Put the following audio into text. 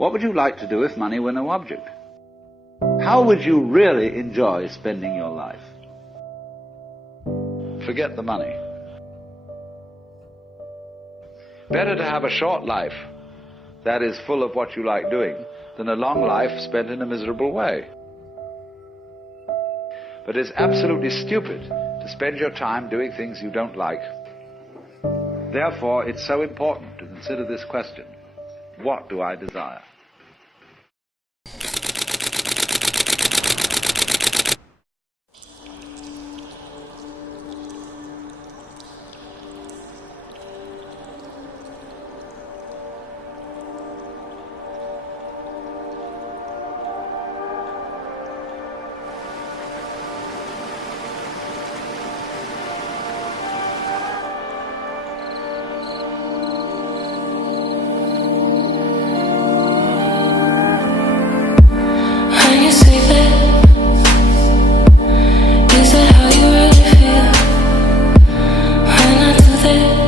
What would you like to do if money were no object? How would you really enjoy spending your life? Forget the money. Better to have a short life that is full of what you like doing than a long life spent in a miserable way. But it's absolutely stupid to spend your time doing things you don't like. Therefore, it's so important to consider this question: what do I desire? Is that how you really feel? When I do this